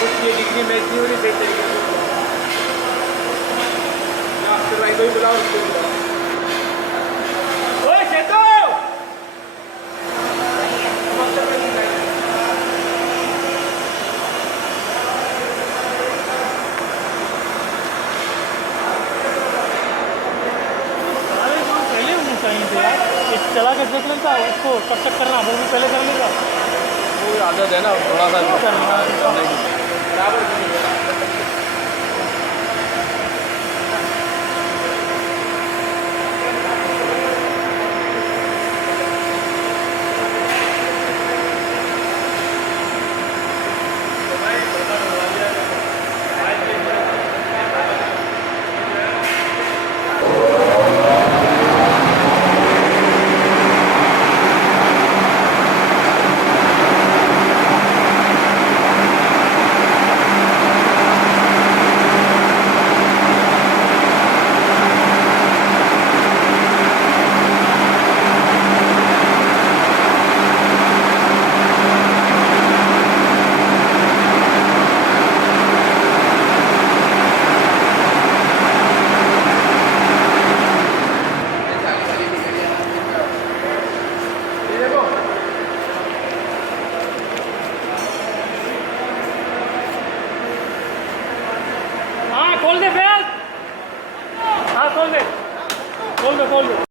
कुछ ये degree match नहीं हो रही सही तरीके से। अक्षर भाई को ही बुलाओ, उसको बुलाओ। ओए सेतो चला के देख लेता उसको कब तक करना वो भी पहले कर लेगा। वो आदत है ना थोड़ा सा करना बराबर।